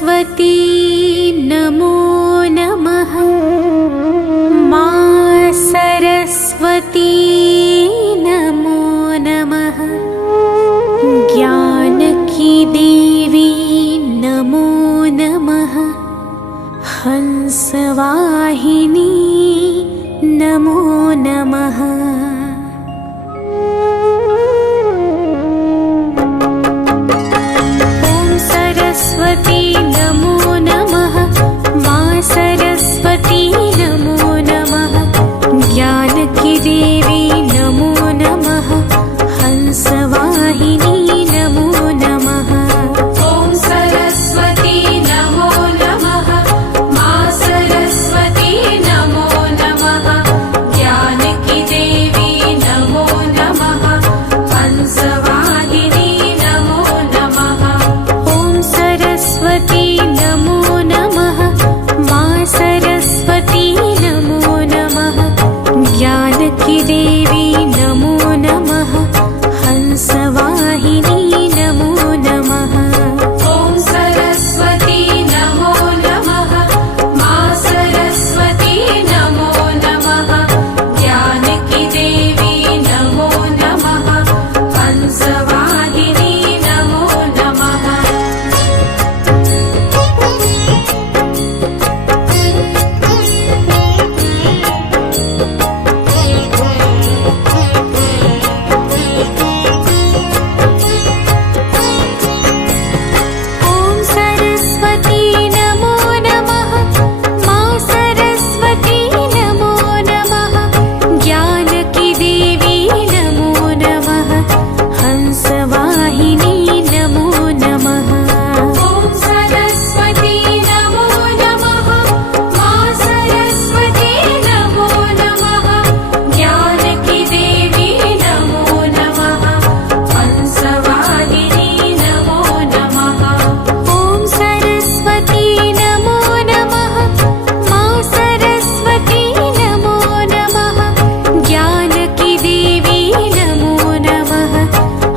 सरस्वती नमो नमः। मां सरस्वती नमो नमः। ज्ञान की देवी नमो नमः। हंसवाहिनी नमो नमः। ॐ सरस्वती नमो नमः। मां सरस्वती नमो नमः। ज्ञान की देवी नमो नमः। हंसवाहिनी नमो नमः। ॐ सरस्वती नमो नमः। मां सरस्वती नमो नमः। ज्ञान की देवी नमो नमः। हंसवाहिनी नमो नमः। ॐ सरस्वती नमो नमः। मां सरस्वती नमो नमः। ज्ञान की देवी नमो नमः। हंसवाहिनी नमो नमः। ॐ सरस्वती नमो नमः। मां सरस्वती नमो नमः। ज्ञान की देवी नमो नमः। हंसवाहिनी नमो नमः। ॐ सरस्वती नमो नमः। मां सरस्वती नमो नमः। ज्ञान की देवी नमो नमः। हंसवाहिनी नमो नमः। ॐ सरस्वती नमो नमः। मां सरस्वती नमो नमः। ज्ञान की देवी नमो नमः। हंसवाहिनी नमो नमः। ॐ सरस्वती नमो नमः। मां सरस्वती नमो नमः। ज्ञान की देवी नमो नमः।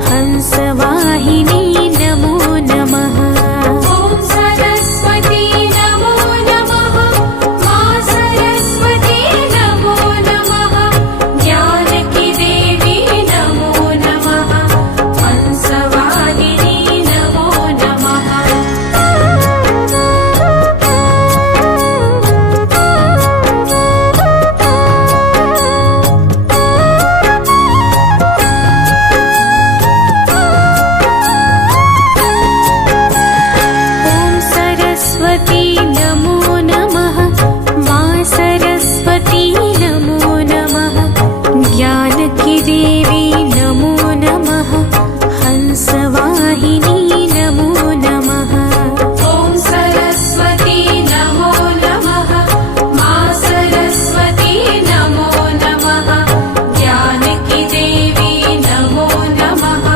हंसवाहिनी नमो नमः। ॐ सरस्वती नमो नमः। मां सरस्वती नमो नमः। ज्ञान की देवी नमो नमः। हंसवाहिनी नमो नमः। ॐ सरस्वती नमो नमः। मां सरस्वती नमो नमः। ज्ञान की देवी नमो नमः। हंसवाहिनी नमो नमः। ॐ सरस्वती नमो नमः। मां सरस्वती नमो नमः। ज्ञान की देवी नमो नमः।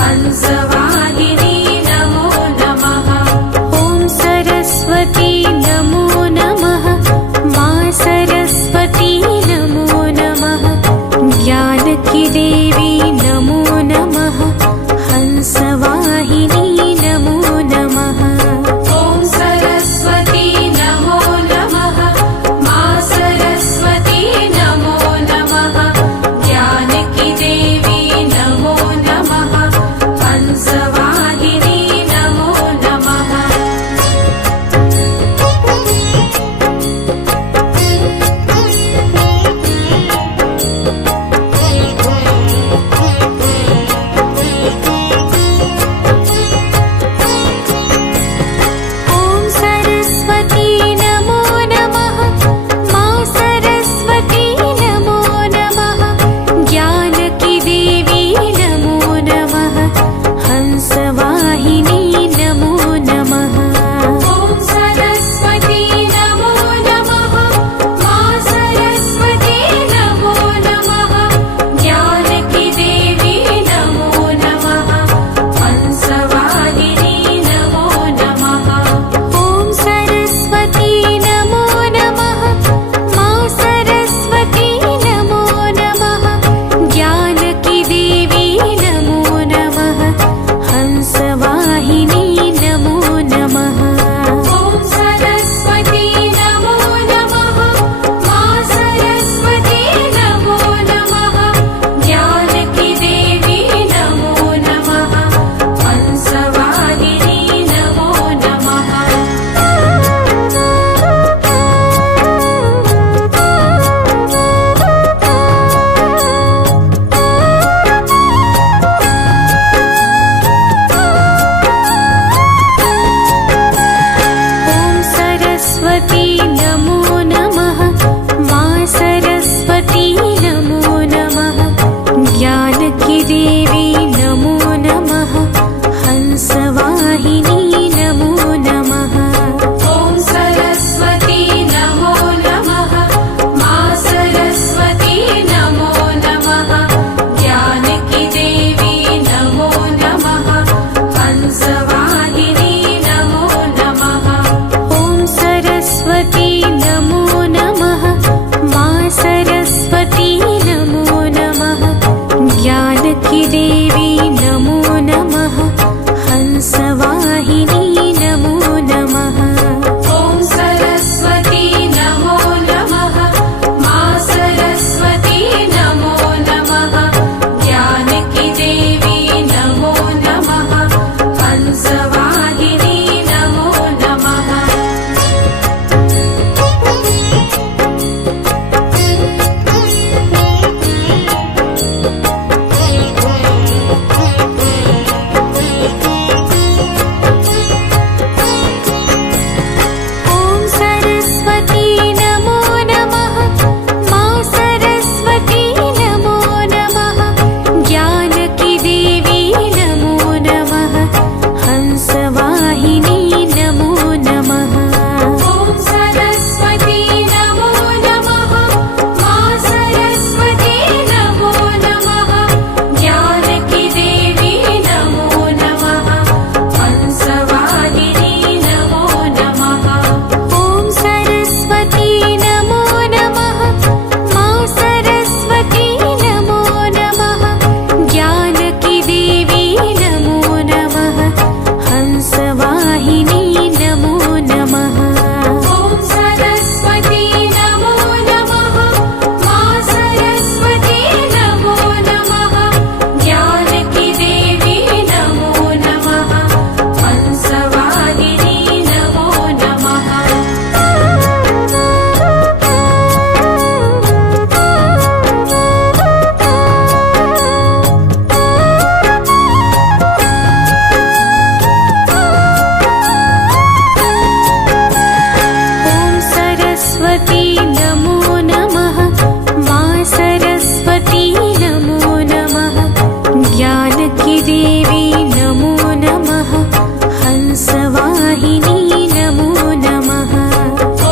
हंसवाहिनी नमो नमः। ॐ सरस्वती नमो नमः। मां सरस्वती नमो नमः। ज्ञान की देवी नमो नमः। हंसवाहिनी नमो नमः। ॐ सरस्वती नमो नमः। मां सरस्वती नमो नमः। ज्ञान की देवी नमो नमः। हंसवाहिनी नमो नमः। देवी नमो नमः हंसवाहिनी नमो नमः ॐ सरस्वती नमो नमः मा सरस्वती नमो नमः ज्ञानकी देवी नमो नमः हंसवाहिनी नमो नमः ॐ सरस्वती नमो नमः मा सरस्वती नमो नमः ज्ञानकी देवी नमो नमः हंसवाहिनी नमो नमः ॐ सरस्वती नमो नमः मा सरस्वती नमो नमः ज्ञानकी देवी नमो नमः हंसवाहिनी नमो नमः ॐ सरस्वती नमो नमः मा सरस्वती नमो नमः ज्ञानकी देवी नमो नमः हंसवाहिनी नमो नमः ॐ सरस्वती नमो नमः मा सरस्वती नमो नमः ज्ञानकी देवी नमो नमः हंसवाहिनी नमो नमः ॐ सरस्वती नमो नमः मा सरस्वती नमो नमः ज्ञानकी देवी नमो नमः हंसवाहिनी नमो नमः ॐ सरस्वती नमो नमः मा सरस्वती नमो नमः ज्ञानकी देवी नमो नमः हंसवाहिनी नमो नमः ॐ सरस्वती नमो नमः मा सरस्वती नमो नमः ज्ञानकी देवी नमो नमः हंसवाहिनी नमो नमः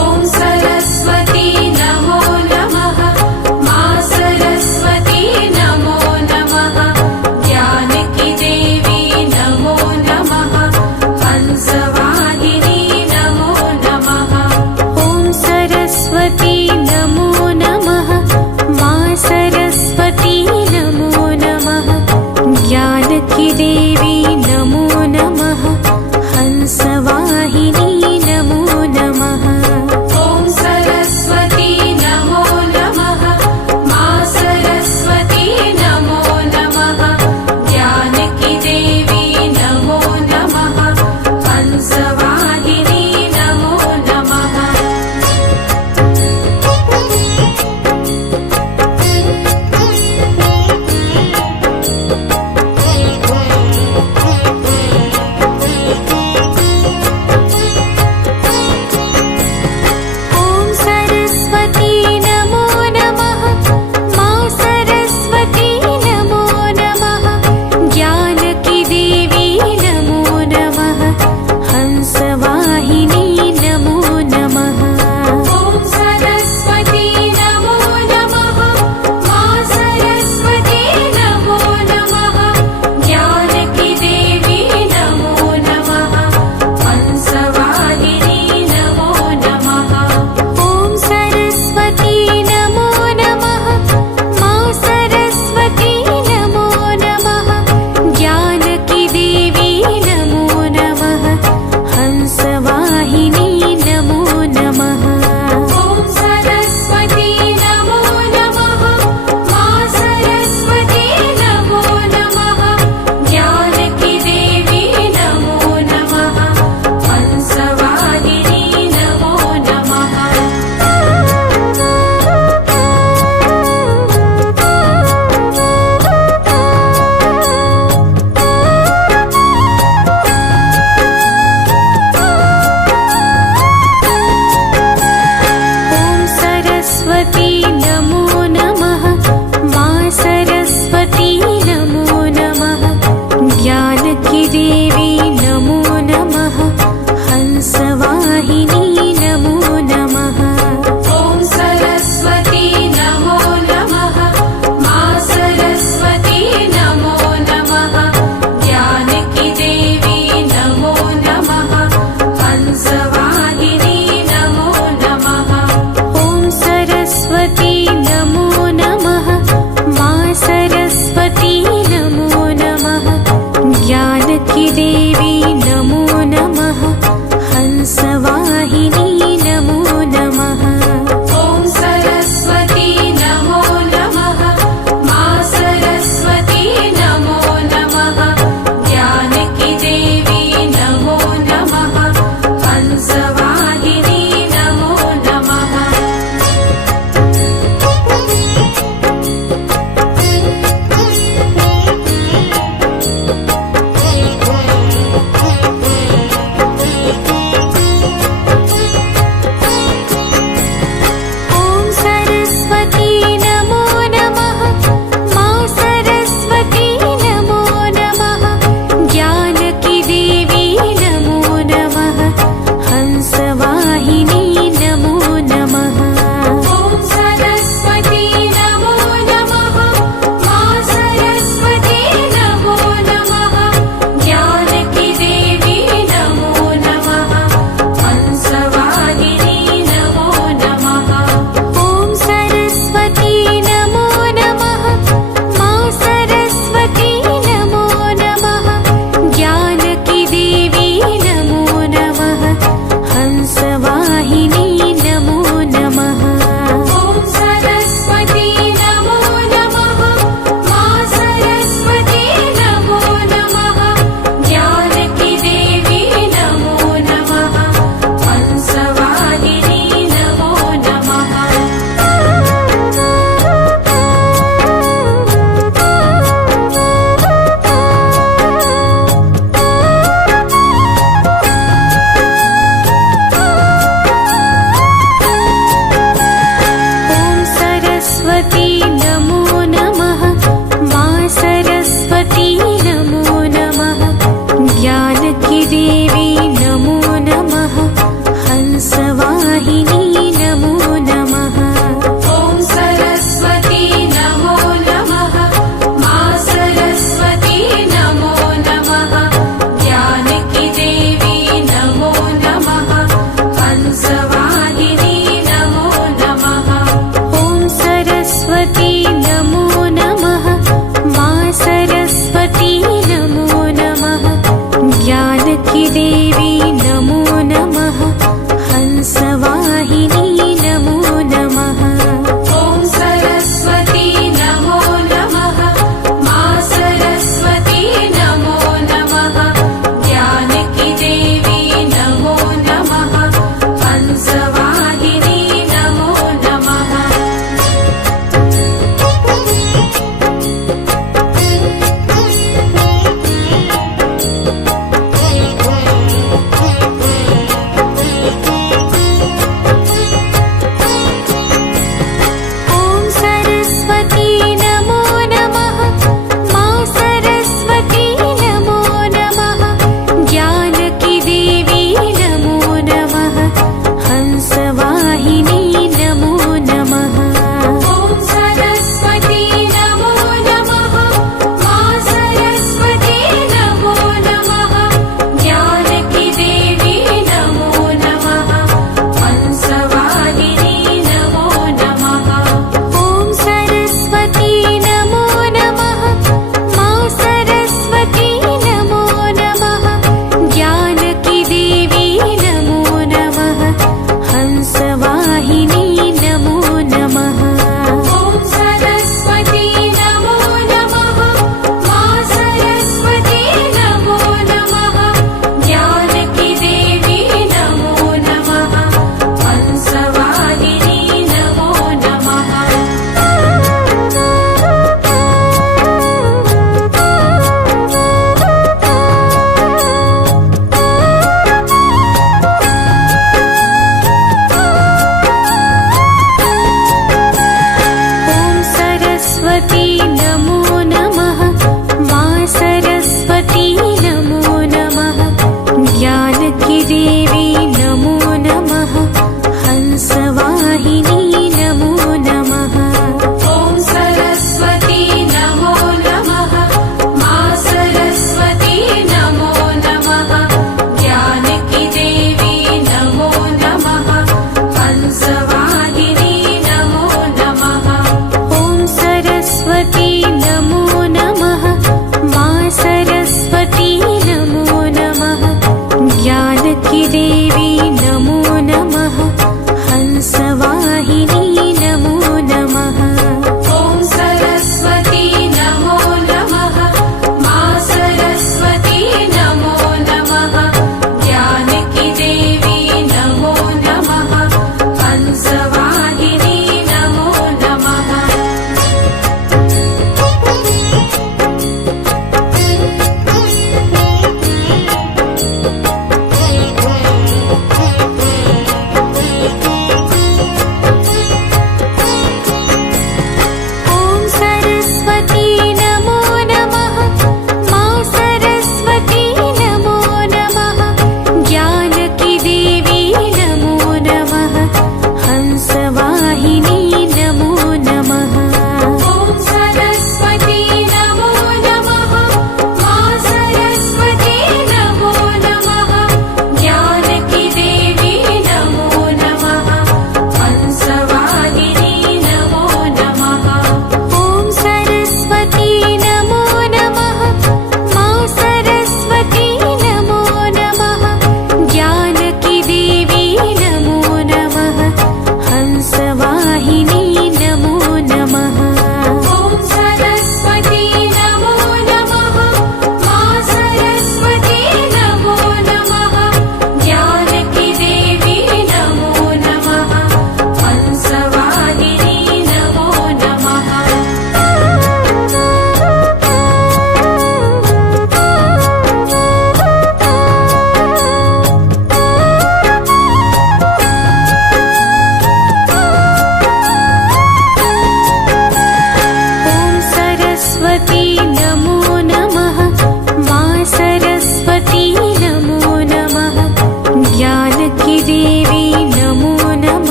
ॐ सरस्वती नमो नमः मा सरस्वती नमो नमः ज्ञानकी देवी नमो नमः हंसवाहिनी नमो नमः ॐ सरस्वती नमो नमः मा सरस्वती नमो नमः ज्ञानकी देवी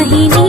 वाहिनी